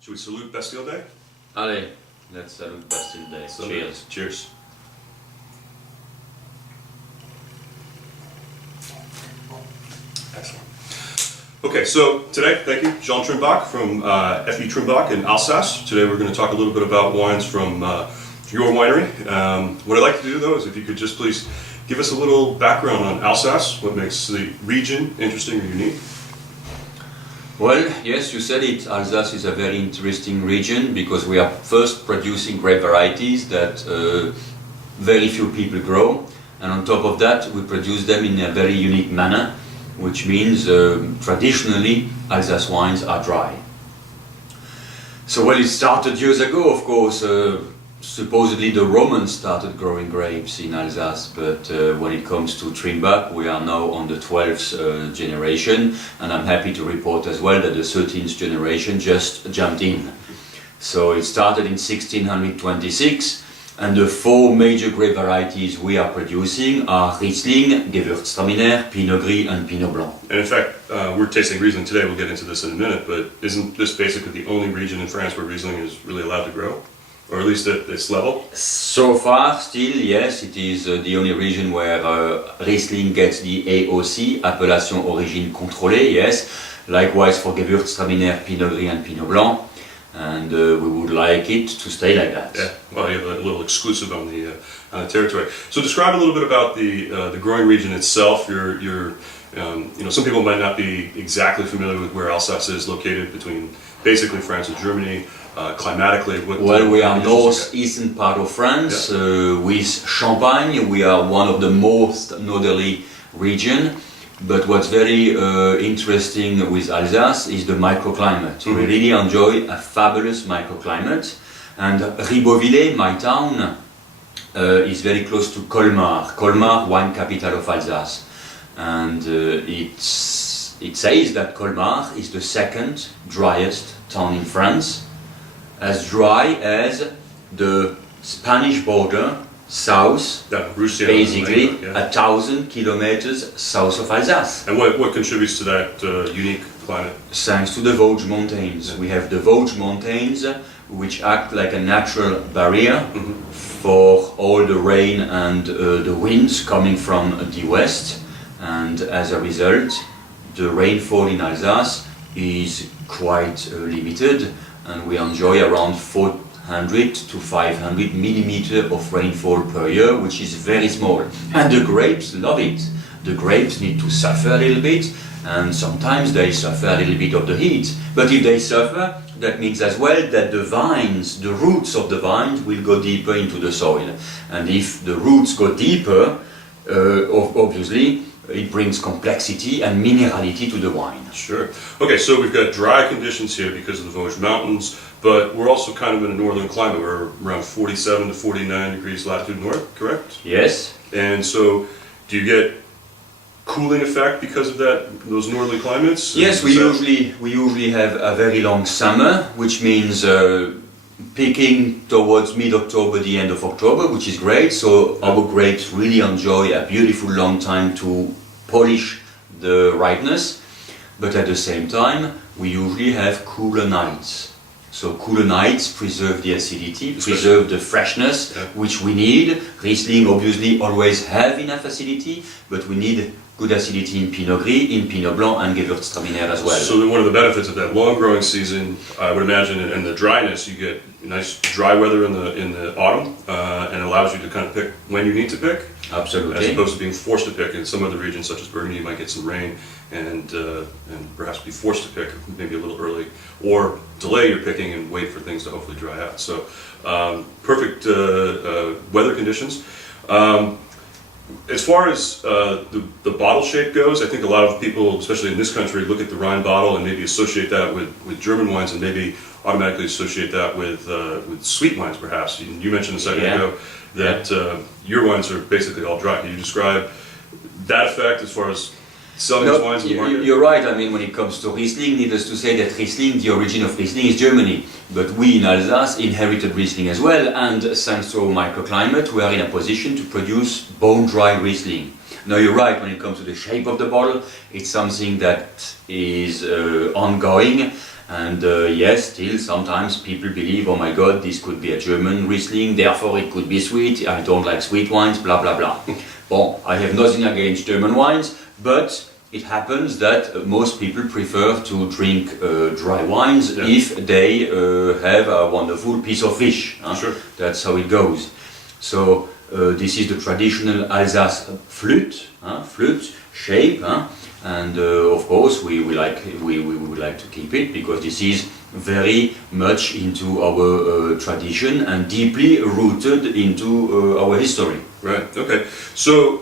Should we salute Bastille Day? Allez, let's salute Bastille Day. Cheers. Cheers. Excellent. Okay, so today, thank you, Jean Trimbach from FE Trimbach in Alsace. Today we're going to talk a little bit about wines from your winery. What I'd like to do though is if you could just please give us a little background on Alsace, what makes the region interesting or unique. Well, yes, you said it. Alsace is a very interesting region because we are first producing grape varieties that very few people grow, and on top of that we produce them in a very unique manner, which means traditionally Alsace wines are dry. So well, it started years ago, of course. Supposedly the Romans started growing grapes in Alsace, but when it comes to Trimbach, we are now on the 12th generation, and I'm happy to report as well that the 13th generation just jumped in. So it started in 1626, and the four major grape varieties we are producing are Riesling, Gewürztraminer, Pinot Gris and Pinot Blanc. And in fact, we're tasting Riesling today, we'll get into this in a minute, but isn't this basically the only region in France where Riesling is really allowed to grow? Or at least at this level? So far, still, yes, it is the only region where Riesling gets the AOC, Appellation Origine Contrôlée, yes. Likewise for Gewürztraminer, Pinot Gris and Pinot Blanc. And we would like it to stay like that. Yeah, well, you have a little exclusive on the territory. So describe a little bit about the growing region itself. You know, some people might not be exactly familiar with where Alsace is located between basically France and Germany. Climatically, well, we are northeastern part of France, with Champagne. We are one of the most northerly region. But what's very interesting with Alsace is the microclimate. We really enjoy a fabulous microclimate. And Ribeauvillé, my town, is very close to Colmar. Colmar, wine capital of Alsace. And it says that Colmar is the second driest town in France, as dry as the Spanish border south, basically 1,000 kilometers south of Alsace. And what contributes to that unique climate? Thanks to the Vosges Mountains. We have the Vosges Mountains, which act like a natural barrier for all the rain and the winds coming from the west. And as a result, the rainfall in Alsace is quite limited, and we enjoy around 400 to 500 millimeters of rainfall per year, which is very small. And the grapes love it. The grapes need to suffer a little bit, and sometimes they suffer a little bit of the heat. But if they suffer, that means as well that the vines, the roots of the vines will go deeper into the soil. And if the roots go deeper, obviously, it brings complexity and minerality to the wine. Sure. Okay, so we've got dry conditions here because of the Vosges Mountains, but we're also kind of in a northern climate. We're around 47 to 49 degrees latitude north, correct? Yes. And so, do you get cooling effect because of those northerly climates? Yes, we usually have a very long summer, which means picking towards mid-October, the end of October, which is great. So our grapes really enjoy a beautiful long time to polish the ripeness. But at the same time, we usually have cooler nights. So cooler nights preserve the acidity, preserve the freshness, which we need. Riesling obviously always have enough acidity, but we need good acidity in Pinot Gris, in Pinot Blanc and Gewürztraminer as well. So one of the benefits of that long growing season, I would imagine, and the dryness, you get nice dry weather in the autumn, and allows you to kind of pick when you need to pick. Absolutely. As opposed to being forced to pick. In some other regions, such as Burgundy, you might get some rain and perhaps be forced to pick maybe a little early, or delay your picking and wait for things to hopefully dry out. So perfect weather conditions. As far as the bottle shape goes, I think a lot of people, especially in this country, look at the Rhine bottle and maybe associate that with German wines, and maybe automatically associate that with sweet wines, perhaps. You mentioned a second ago that your wines are basically all dry. Can you describe that effect as far as selling these wines in the market? You're right. I mean, when it comes to Riesling, needless to say that Riesling, the origin of Riesling is Germany. But we in Alsace inherited Riesling as well, and thanks to our microclimate, we are in a position to produce bone-dry Riesling. Now you're right, when it comes to the shape of the bottle, it's something that is ongoing, And yes, still sometimes people believe, oh my God, this could be a German Riesling, therefore it could be sweet, I don't like sweet wines, blah blah blah. Bon, I have nothing against German wines, but it happens that most people prefer to drink dry wines if they have a wonderful piece of fish. Sure. That's how it goes. So this is the traditional Alsace flute, flute shape, and of course we would like to keep it because this is very much into our tradition and deeply rooted into our history. Right. Okay. So,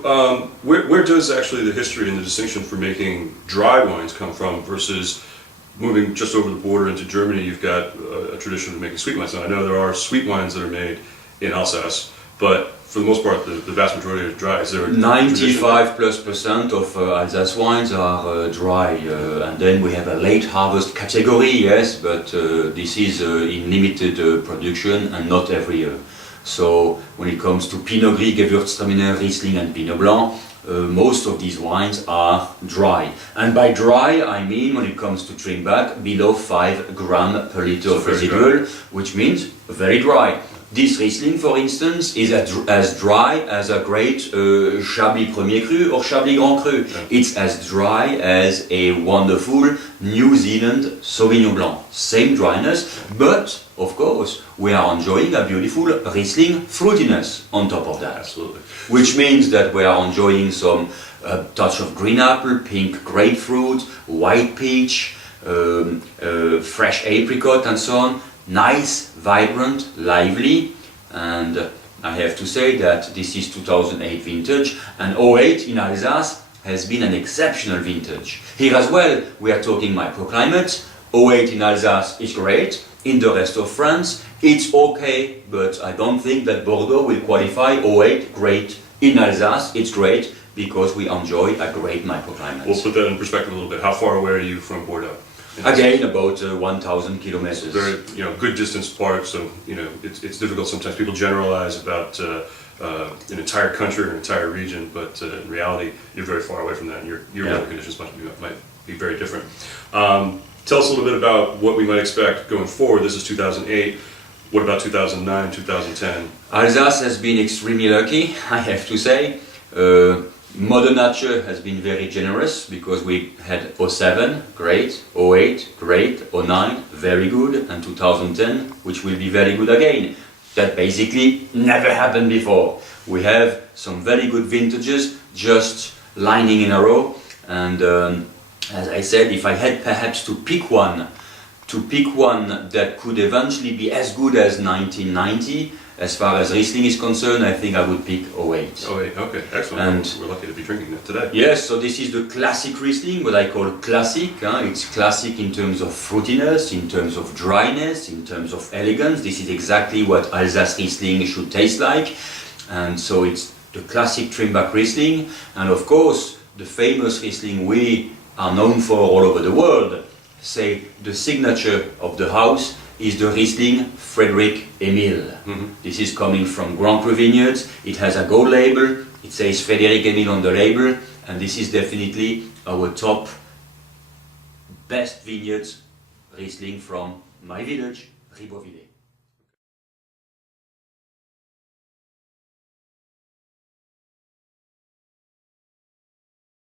where does actually the history and the distinction for making dry wines come from versus moving just over the border into Germany? You've got a tradition of making sweet wines. Now, I know there are sweet wines that are made in Alsace, but for the most part, the vast majority are dry. Is there a 95% of Alsace wines are dry, and then we have a late harvest category, yes, but this is in limited production and not every year. So when it comes to Pinot Gris, Gewürztraminer, Riesling and Pinot Blanc, most of these wines are dry. And by dry, I mean when it comes to Trimbach, below 5 grams per liter of residual, which means very dry. This Riesling, for instance, is as dry as a great Chablis Premier Cru or Chablis Grand Cru. Yeah. It's as dry as a wonderful New Zealand Sauvignon Blanc. Same dryness, but of course we are enjoying a beautiful Riesling fruitiness on top of that. Absolutely. Which means that we are enjoying some touch of green apple, pink grapefruit, white peach, fresh apricot and so on. Nice, vibrant, lively, and I have to say that this is 2008 vintage, and 08 in Alsace has been an exceptional vintage. Here as well, we are talking microclimate. 08 in Alsace is great. In the rest of France, it's okay, but I don't think that Bordeaux will qualify 08 great. In Alsace, it's great because we enjoy a great microclimate. We'll put that in perspective a little bit. How far away are you from Bordeaux? Again, about 1,000 kilometers. Very, good distance apart. So, it's difficult sometimes. People generalize about an entire country or an entire region, but in reality, you're very far away from that, and your weather conditions might be very different. Tell us a little bit about what we might expect going forward. This is 2008. What about 2009, 2010? Alsace has been extremely lucky, I have to say. Mother Nature has been very generous because we had 07, great, 08, great, 09, very good, and 2010, which will be very good again. That basically never happened before. We have some very good vintages just lining in a row, and as I said, if I had perhaps to pick one that could eventually be as good as 1990, as far as Riesling is concerned, I think I would pick 08. 08, okay, excellent. And we're lucky to be drinking that today. Yes, so this is the classic Riesling, what I call classic. It's classic in terms of fruitiness, in terms of dryness, in terms of elegance. This is exactly what Alsace Riesling should taste like. And so it's the classic Trimbach Riesling. And of course, the famous Riesling we are known for all over the world. Say, the signature of the house is the Riesling Frédéric Émile. This is coming from Grand Cru Vineyards. It has a gold label. It says Frédéric Émile on the label, and this is definitely our top best vineyards Riesling from my village, Ribeauvillé.